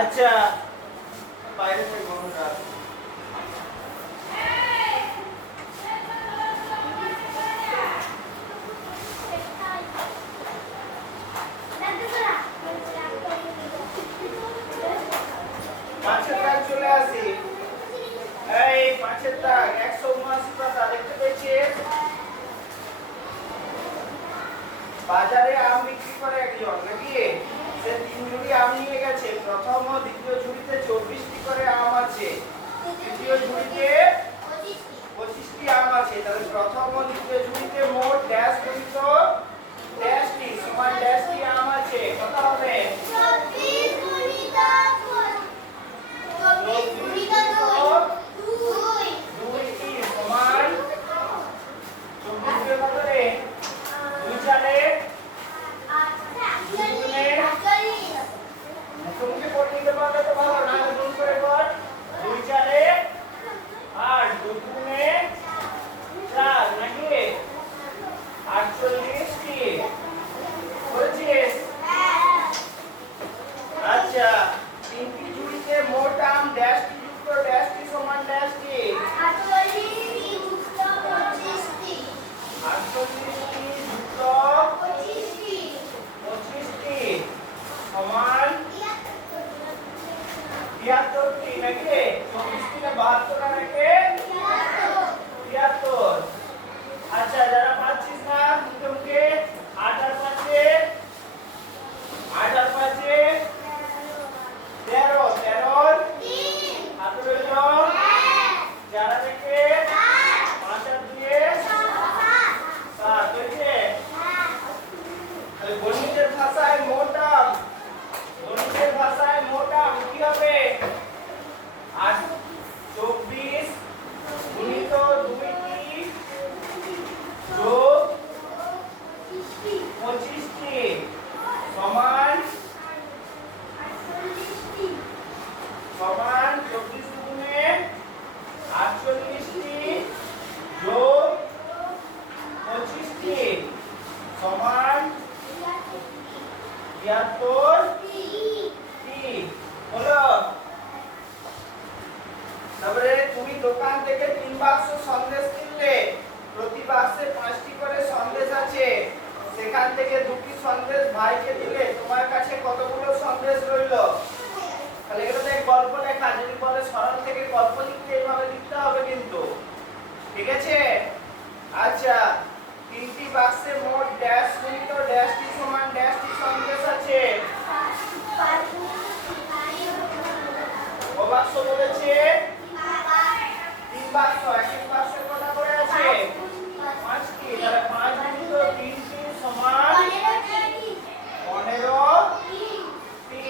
আচ্ছা বাইরে থেকে গরমটা পাঁচের দাগ চলে আসি। এই পাঁচের দাগ 179 পাতা দেখতে পেয়েছিস? বাজারে আম বিক্রি করে একজন নাকি? সে 3 ঝুড়ি আম নিয়ে গেছে। প্রথম ও দ্বিতীয় ঝুড়িতে 24টি করে আম আছে, তৃতীয় ঝুড়িতে 25টি আম আছে। তাহলে প্রথম ও দ্বিতীয় ঝুড়িতে মোট ড্যাশ গুণিত ড্যাশটি সমান ড্যাশটি আম আছে। কত হবে? 24 গুণিত 2টি সমান 24 এর কত রে? 2 4 তুমি পড়ে নিতে পারলে তো ভালো, না গুণ করে কর। 2 4 8, 2 গুণে 4 নাকি 48টি বুঝছিস? আচ্ছা, তিনটি ঝুড়িতে মোট আম ড্যাশটি যুক্ত ড্যাশটি সমান ড্যাশটি 48টি যুক্ত 25টি 48টি যুক্ত 25টি 25টি সমান 73টি নাকি? 24টি না 72 না নাকি? 73। আচ্ছা, যারা পাচ্ছিস না মুখে 8 আর 5 8 আর 5 13 13 হাতে রইল 4 থেকে 5 আর 2 7 হয়েছে। তাহলে গণিতের ভাষায় মোট আম, গণিতের ভাষায় মোট আম কি হবে? 24 গুণিত 2টি যোগ 25টি সমান 24 গুণে 48টি যোগ 25টি সমান 73টি হলো। তারপরে তুমি দোকান থেকে 3 বাক্স সন্দেশ কিনলে, প্রতি বাক্সে 5টি করে সন্দেশ আছে, সেখান থেকে 2টি সন্দেশ ভাইকে দিলে, তোমার কাছে কতগুলো সন্দেশ রইল? তাহলে এটাতে গল্প লেখা, যদি বলে সরল থেকে গল্প লিখতে এইভাবে লিখতে হবে কিন্তু, ঠিক আছে? আচ্ছা, 3টি বাক্সে মোট ড্যাশ গুণিত ড্যাশটি সমান ড্যাশটি সন্দেশ আছে। ও বাক্স বলেছে 3 বাক্স, এক এক বাক্সে কটা করে আছে? 5টি। তাহলে 5 গুণিত 3টি সমান 15টি।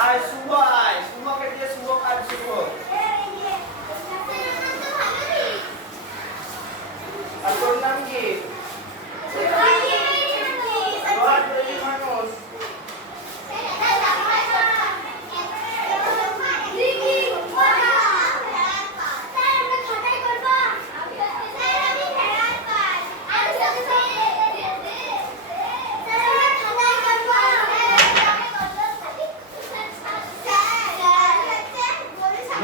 আয় শুভ, আয় শুভকে দিয়ে শুভ কাজ শুভ। আর তোর নাম কি? লোহার তৈরি মানুষ।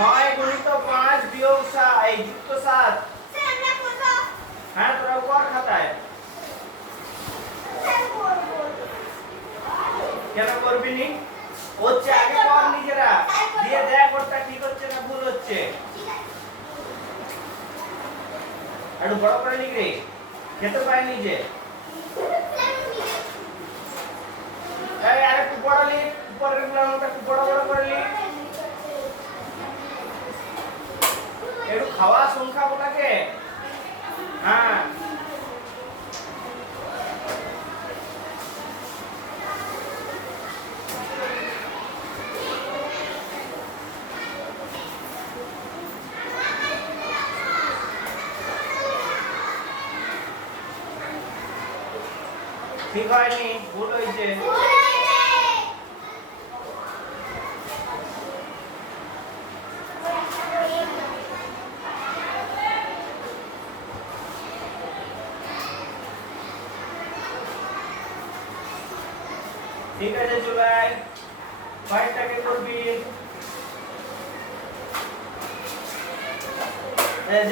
নয় গুণিত 5 বিয়োগ 7 যুক্ত 7। হ্যাঁ তোরা কর খাতায়। কেন করবি নি? হচ্ছে আগে কর নিজেরা, দিয়ে দেখ ওটা ঠিক হচ্ছে না ভুল হচ্ছে। একটু বড় করে লিখ রে, খেতে পাই নিজে। এই আর একটু বড় লিখ, উপরের গুলো একটু বড় বড় করে লিখ। একটু খাওয়া সংখ্যা গুলাকে। হ্যাঁ ঠিক হয়নি, ভুল হয়েছে। ঠিক আছে চলে আয়, ফাইলটাকে করবি।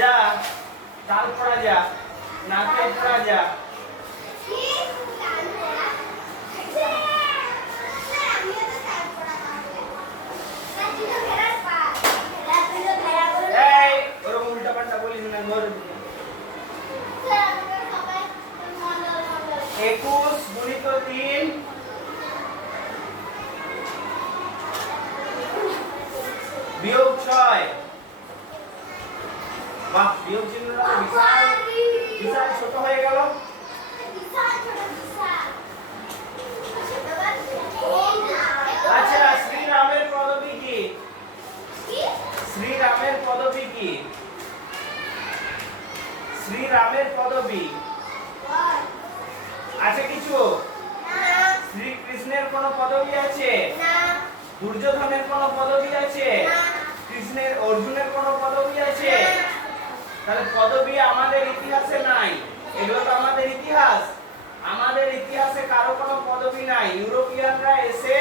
যা তাল পড়া যা, নাকে পড়া যা। এই ওরকম উল্টা পাল্টা বলিস না, ধর। 21 গুণিত 3 বিয়োগ 6। বাহ, বিয়োগ চিহ্নটা বিশাল বিশাল ছোট হয়ে গেল। আচ্ছা, শ্রীরামের পদবী কি? শ্রীরামের পদবী কি? শ্রীরামের পদবী আছে কিছু? শ্রীকৃষ্ণের কোন পদবী আছে? দুর্যোধনের কোন পদবী আছে? কৃষ্ণের অর্জুনের কোন পদবী আছে? তাহলে পদবী আমাদের ইতিহাসে নাই। এগুলো তো আমাদের ইতিহাস। আমাদের ইতিহাসে কারো কোনো পদবী নাই। ইউরোপিয়ানরা এসে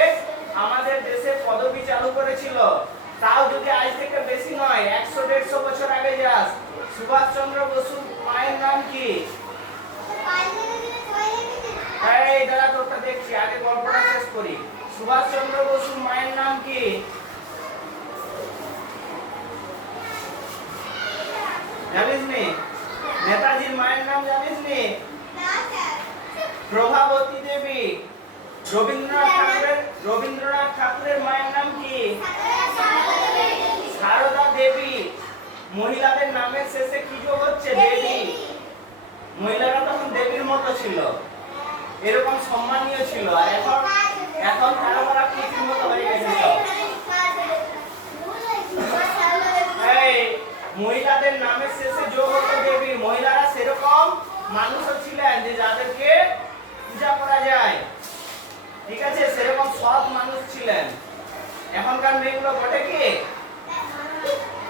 আমাদের দেশে পদবী চালু করেছিল। তাও যদি আজ থেকে বেশি নয়, 100-150 বছর আগে যাস। সুভাষচন্দ্র বসুর মায়ের নাম কি? এই দাদা তোরটা দেখছি, আগে গল্পটা শেষ করি। সুভাষচন্দ্র বসুর মায়ের নাম কি? জানিস নি? নেতাজির মায়ের নাম জানিস নি? প্রভাবতী দেবী। রবীন্দ্রনাথ ঠাকুরের মায়ের নাম কি? সারদা দেবী। মহিলাদের নামের শেষে কি যোগ হচ্ছে? দেবী। মহিলারা তখন দেবীর মতো ছিল, এরকম সম্মানীয় ছিল। আর এখন তারা কুচির মতো হয়ে গেছে সব। এই মহিলাদের নামের শেষে যোগ হতো দেবী। মহিলারা সেরকম মানুষও ছিলেন যে যাদেরকে পূজা করা যায়, ঠিক আছে? সেরকম সৎ মানুষ ছিলেন। এখনকার মেয়েগুলো ঘটে কি?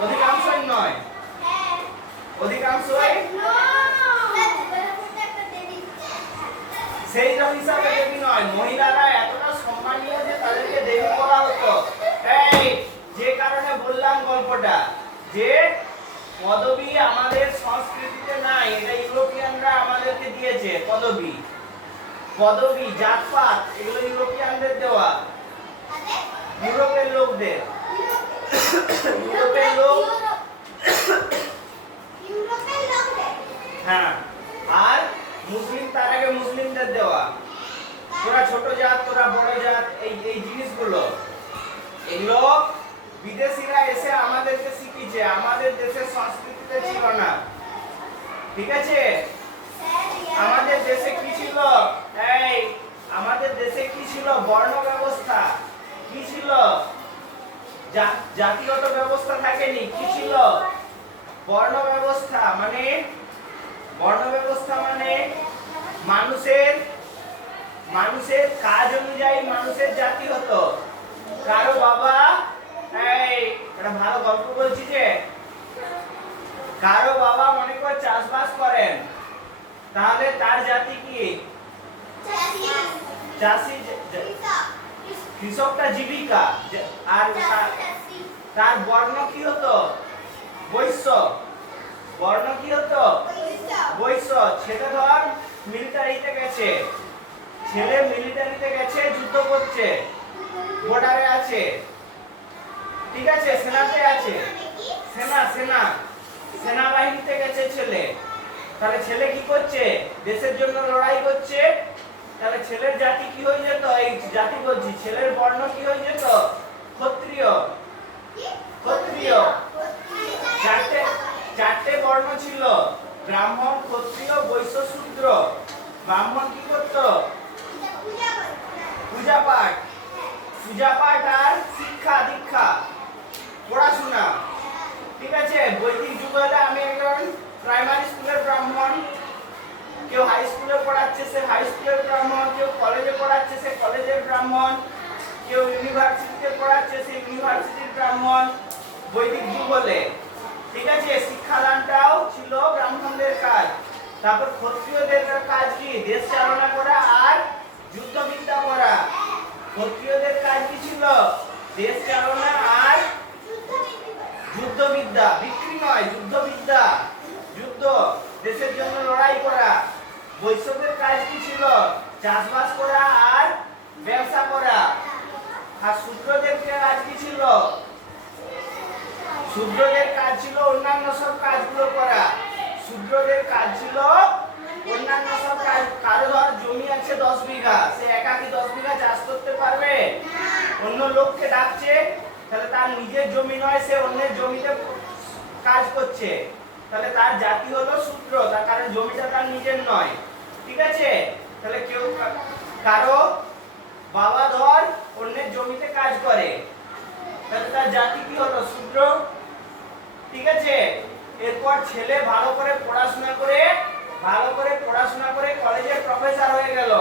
অধিকাংশই নয়, অধিকাংশই সেই হিসাবে দেবী নয়। মহিলারা এতটা সম্মানীয় যে তাদেরকে দেবী বলা হতো। এই যে কারণে বললাম গল্পটা, যে পদবী আমাদের সংস্কৃতিতে নাই। এটা ইউরোপিয়ানরা আমাদেরকে দিয়েছে। পদবী, পদবী, জাতপাত, এগুলো ইউরোপিয়ানদের দেওয়া, ইউরোপের লোকদের। ইউরোপের লোক, হ্যাঁ। আর মুসলিম তার আগে মুসলিমদের দেওয়া। তোরা ছোট জাত, তোরা বড় জাত, এই জিনিসগুলো এগুলো বিদেশিরা এসে আমাদেরকে শিখিয়েছে। আমাদের দেশের সংস্কৃতিতে ছিল না, ঠিক আছে? আমাদের দেশে কি ছিল? এই আমাদের দেশে কি ছিল? বর্ণ ব্যবস্থা কি ছিল? জাতিগত ব্যবস্থা থাকেনি, কি ছিল? বর্ণ ব্যবস্থা। মানে বর্ণ ব্যবস্থা মানে মানুষের কাজ অনুযায়ী মানুষের জাতি হতো। কারো বাবা, এই একটা ভালো গল্প বলছি যে, কারো বাবা মনে কর চাষবাস করেন, তাহলে তার জাতি কি? চাষি। কৃষকটা জীবিকা। আর তার বর্ণ কি হতো? বৈশ্য। বর্ণ কি হতো? বৈশ্য। ছেলে ধর মিলিটারিতে গেছে, যুদ্ধ করছে, বর্ডারে আছে, ঠিক আছে, সেনাতে আছে, সেনাবাহিনীতে গেছে ছেলে। তাহলে ছেলে কি করছে? দেশের জন্য লড়াই করছে। তাহলে ছেলের জাতি কি হয়ে যেত? এই জাতি বলছি, ছেলের বর্ণ কি হয়ে যেত? ক্ষত্রিয়। চারটে বর্ণ ছিল: ব্রাহ্মণ, ক্ষত্রিয়, বৈশ্য, শূদ্র। ব্রাহ্মণ কি করত? পূজা পাঠ আর শিক্ষা দীক্ষা, পড়াশোনা, ঠিক আছে। বৈদিক যুগ হলে আমি একজন প্রাইমারি স্কুলের ব্রাহ্মণ, কেউ হাই স্কুলে পড়াচ্ছে সে হাই স্কুলের ব্রাহ্মণ, কেউ কলেজে পড়াচ্ছে সে কলেজের ব্রাহ্মণ, কেউ ইউনিভার্সিটিতে পড়াচ্ছে সে ইউনিভার্সিটির ব্রাহ্মণ। বৈদিক যুগ হলে, ঠিক আছে। শিক্ষাদানটাও ছিল ব্রাহ্মণদের কাজ। তারপর ক্ষত্রিয়দের কাজ কি? দেশ চালনা করা আর যুদ্ধবিদ্যা করা। ক্ষত্রিয়দের কাজ কি ছিল? দেশ চালনা আর যুদ্ধবিদ্যা। বিক্রি নয়, যুদ্ধবিদ্যা, যুদ্ধ, দেশের জন্য লড়াই করা। বৈশ্যদের কাজ কি ছিল? চাষবাস করা আর ব্যবসা করা। আর শূদ্রদের কাজ কি ছিল? শূদ্রদের কাজ ছিল অন্যান্য সব কাজগুলো করা। শূদ্রদের কাজ ছিল অন্যান্য সব কাজ। কারো ধর জমি আছে 10 বিঘা, সে একাকি 10 বিঘা চাষ করতে পারবে? অন্য লোককে ডাকছে, তাহলে তার নিজের জমি নয়, সে অন্যের জমিতে কাজ করছে, তাহলে তার জাতি হলো শূদ্র, তার কারণ জমিটা তার নিজের নয়, ঠিক আছে। তাহলে কেউ কারো বাবা ধর অন্যের জমিতে কাজ করে, তাহলে তার জাতি কি হলো? শূদ্র, ঠিক আছে। এরপর ছেলে ভালো করে পড়াশোনা করে কলেজের প্রফেসর হয়ে গেল,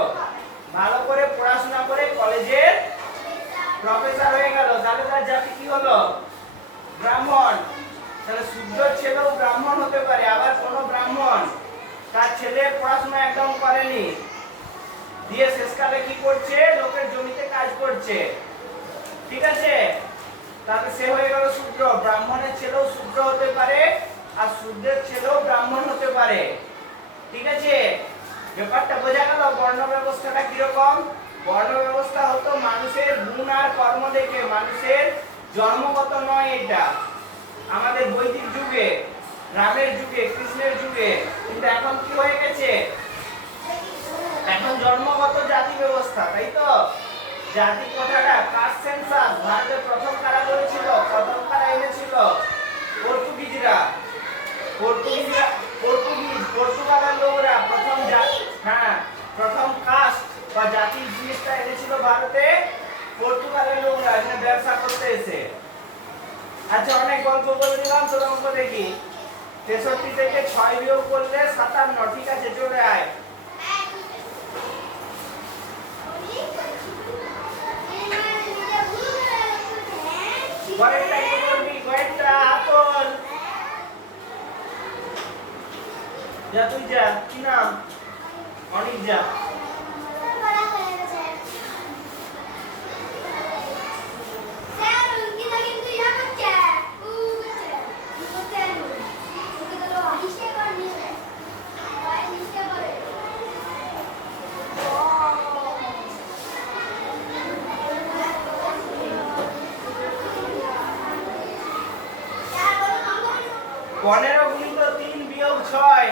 তাহলে তার জাতি কি হলো? ব্রাহ্মণ। তাহলে শূদ্র ছেলেও ব্রাহ্মণ হতে পারে। আবার কোন ব্রাহ্মণ তার ছেলে পড়াশোনা একদম করেনি, দিয়ে শেষকালে কি করছে? লোকের জমিতে কাজ করছে, ঠিক আছে, তাহলে সে হয়ে গেল শূদ্র। ব্রাহ্মণের ছেলেও শূদ্র হতে পারে আর শূদ্রের ছেলেও ব্রাহ্মণ হতে পারে, ঠিক আছে। ব্যাপারটা বোঝা গেল? বর্ণ ব্যবস্থাটা কিরকম? বর্ণ ব্যবস্থা হতো মানুষের গুণ আর কর্ম দেখে, মানুষের জন্মগত নয় এটা। আমাদের বৈদিক যুগে, রামের যুগে, কৃষ্ণের যুগে, কিন্তু এখন কি হয়ে গেছে? এখন জন্মগত জাতি ব্যবস্থা, তাই তো? জাতি কথাটা কাস্ট সেন্সাস ভারতে প্রথম কারা করেছিল? প্রথম কারা এনেছিল? পর্তুগিজরা। পর্তুগালের লোকরা প্রথম প্রথম কাস্ট বা জাতির জিনিসটা এনেছিল ভারতে। পর্তুগালের লোকরা এখানে ব্যবসা করতে এসে। আচ্ছা, অনেক গল্প বলে দিলাম, চলো অঙ্ক দেখি। 63 থেকে 6 বিয়োগ করলে 57, ঠিক আছে, চলে আয়। কয়েকটা কি করবি? কয়েকটা আপন। যা তুই যা, কি নাম? অনেক যা। পনেরো গুণিত 3 বিয়োগ 6।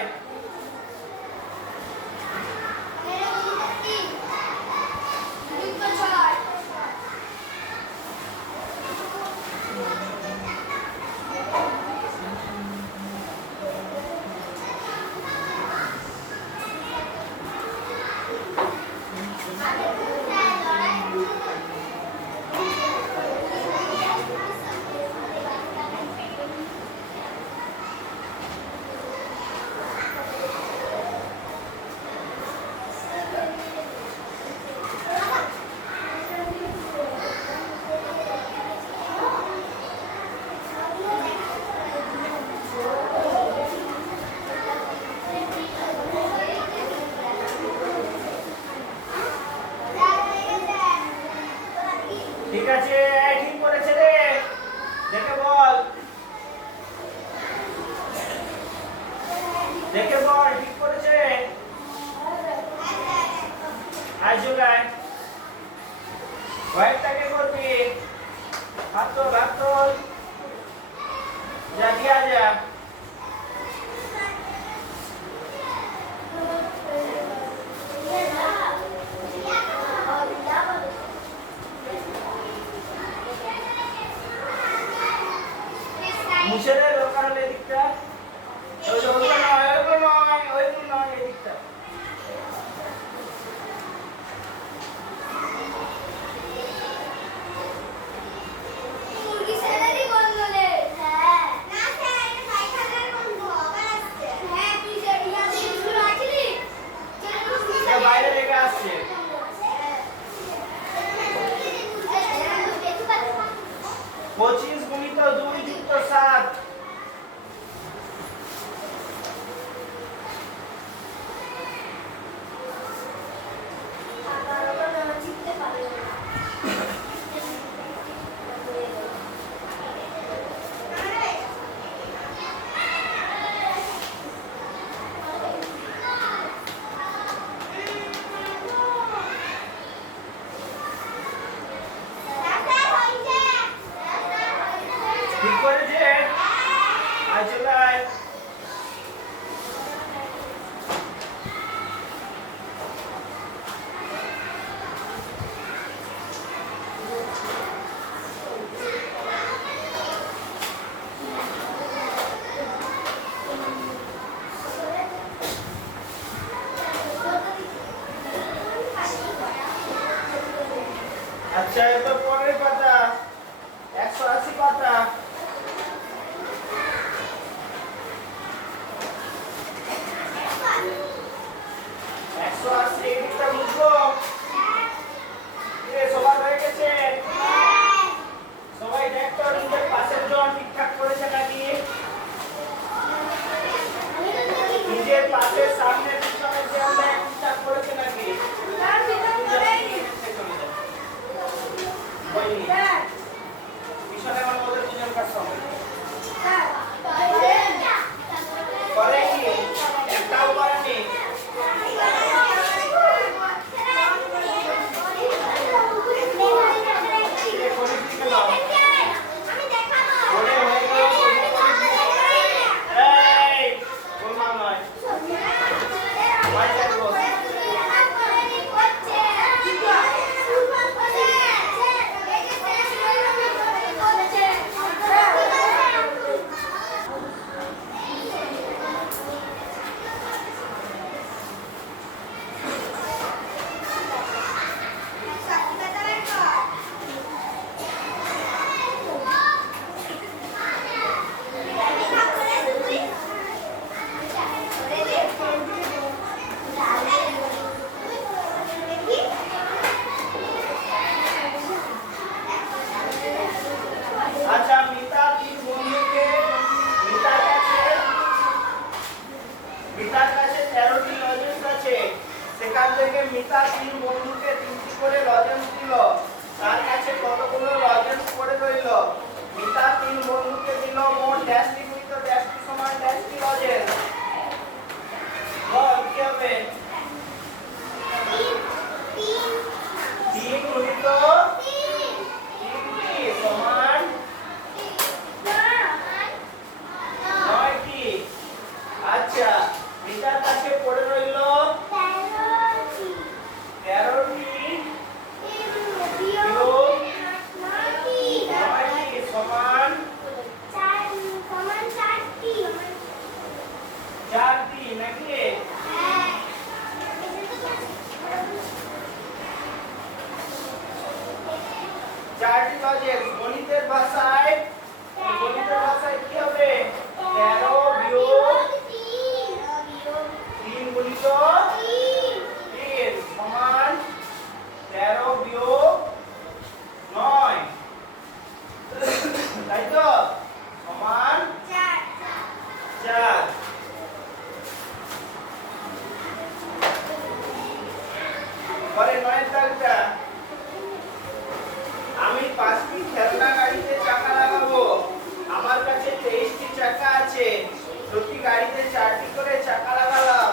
ঠিক আছে, ঠিক করেছে রে, দেখে বল, দেখে বল, ঠিক করেছে। আয় জোগায় হোয়াইটটাকে করবি, হাত তোল, যা দিয়া যা। মুছের দরকার হলে এদিকটা, ওইগুলো নয়, এদিকটা। বাইরে রেখে আসছে। 25 গুণিত 2 যুক্ত 7। ঠিক করেছে, আয় চলে আয়। আচ্ছা, এরপর পরের পাতা 180 পাতা। এইটা বুঝবো, সবার হয়ে গেছে? সবাই দেখতো নিজের পাশের জন ঠিকঠাক করেছে নাকি? নিজের পাশের সামনের পিছনের জন ঠিকঠাক করেছে নাকি? পিছনে আমার ওদের দুজন কাজ সঙ্গে করে কি একটাও করেনি। আচ্ছা, মিতা তিন বন্ধুকে, মিতার কাছে 13টি লজেন্স আছে। সেখান থেকে মিতা তিন বন্ধুকে 3টি করে লজেন্স দিল। তার কাছে কতগুলো লজেন্স পড়ে রইল? মিতা তিন বন্ধুকে দিল মোট ড্যাশটি গুণিত ড্যাশটি সমান ড্যাশটি লজেন্স। বল কি হবে? 3 গুণিত 3টি সমান 9টি। আচ্ছা, মিতার কাছে পড়ে রইল 13টি বিয়োগ 9টি সমান 4টি নাকি? চারটি লজেন্স গণিতের ভাষায় কি হবে? 13 বিয়োগ 3 গুণিত 3 সমান 13 বিয়োগ 9, তাই তো? সমান 4। পরে 9 এর দাগটা আমি আমি 5টি খেলনা গাড়িতে চাকা লাগাবো। আমার কাছে 23টি চাকা আছে। প্রতি গাড়িতে 4টি করে চাকা লাগালাম।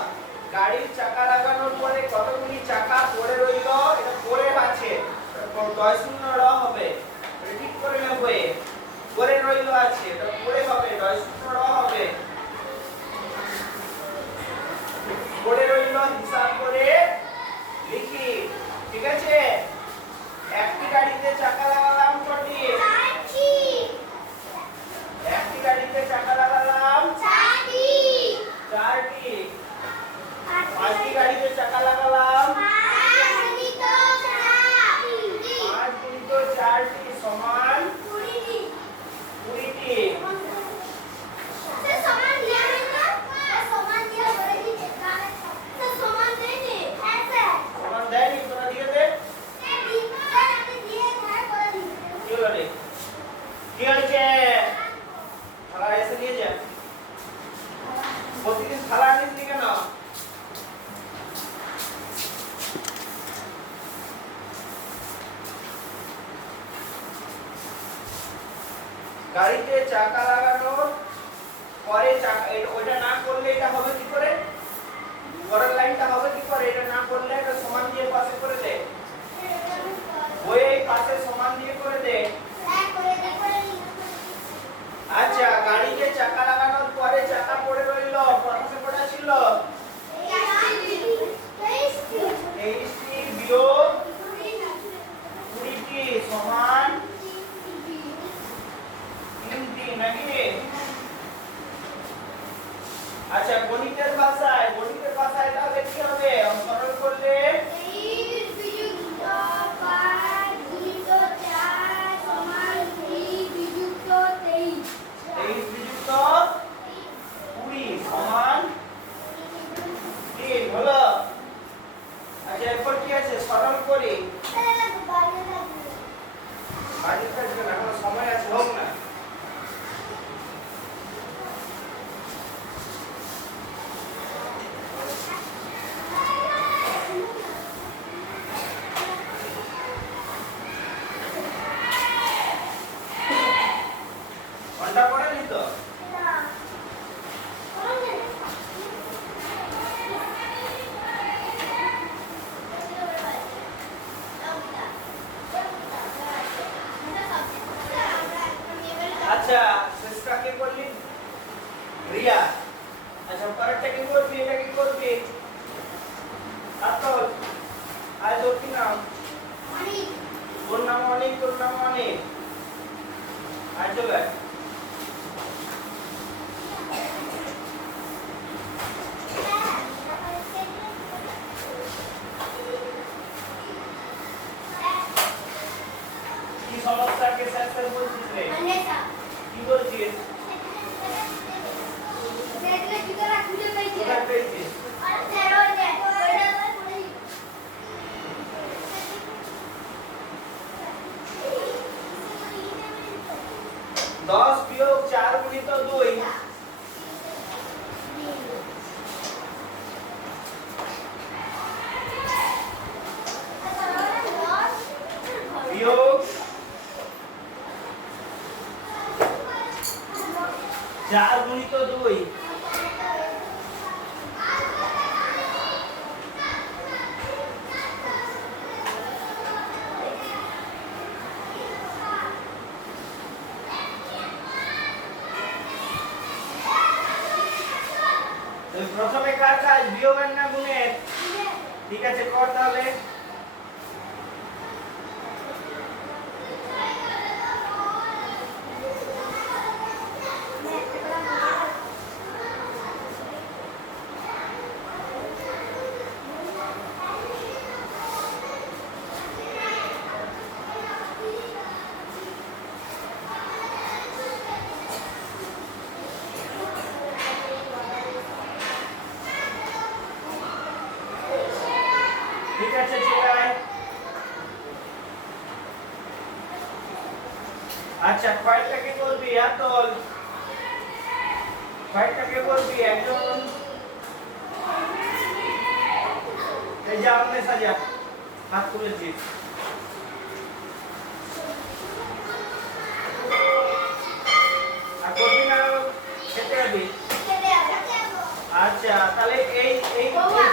গাড়ির চাকা লাগানোর পরে কতগুলি চাকা পড়ে রইল? এটা পড়ে আছে, 10 শূন্য র হবে। এটা ঠিক করে নেব। পড়ে রইল আছে, এটা পড়ে হবে, 10 শূন্য র হবে। পড়ে রইল হিসাব করে লিখি। ঠিক আছে, একটি গাড়িতে চাকা লাগালাম কটি? একটি গাড়িতে চাকা লাগালাম 4টি। 5টি গাড়িতে চাকা লাগালাম 5 গুণিত 4টি সমান 20টি। সমান দেয়নি? তোরা দিয়ে দে। কি হলো রে? কি হয়েছে? থালা এসে নিয়ে যা। প্রতিদিন থালা আনিস নি কেন? গাড়িতে চাকা লাগানোর পরে ওইটা না করলে এটা হবে কি করে? পরের লাইনটা হবে কি করে? এটা না করলে এটা সমান দিয়ে পাশে করে দে। ওই পাশে সমান দিয়ে করে দে। আচ্ছা, গাড়িতে চাকা লাগানোর পরে চাকা পড়ে রইল, কতটা পড়া ছিল? 23টি বিয়োগ 20টি সমান 3টি নাকি? আচ্ছা, গণিতের ভাষায় তাহলে কি হবে? সরল করলে 23 বিযুক্ত 20 সমান 3 হলো। আচ্ছা, এরপর কি আছে? সরল করি। বাড়ির কাজ না, এখন সময় আছে, হোক না। ঘন্টা পড়ে নি তো? আচ্ছা, শেষটা কে করলি? রিয়া। আচ্ছা, পরেরটা কি করবি? এটা কি করবি? আতল। আয় তোর কি নাম? তোর নাম অনেক, তোর নাম অনেক। আয় চলে আয়। কি সমস্যা কে শেষ বলছিস রে? কি বলছিস? কোথায় পেয়েছিস? 10 বিয়োগ 4 গুণিত 2 বিয়োগ 4 গুণিত 2। প্রথমে কার কাজ? বিয়োগের না গুণের? ঠিক আছে, কর তাহলে। ঠিক আছে, চলে আয়। আচ্ছা, কয়টাকে করবি? আতল। কয়টাকে করবি? একজন। এই যে আমনে সাজা হাত তুলেছিস। খেতে যাবি? খেতে যাবো। আচ্ছা তাহলে এই এই বাবা। এই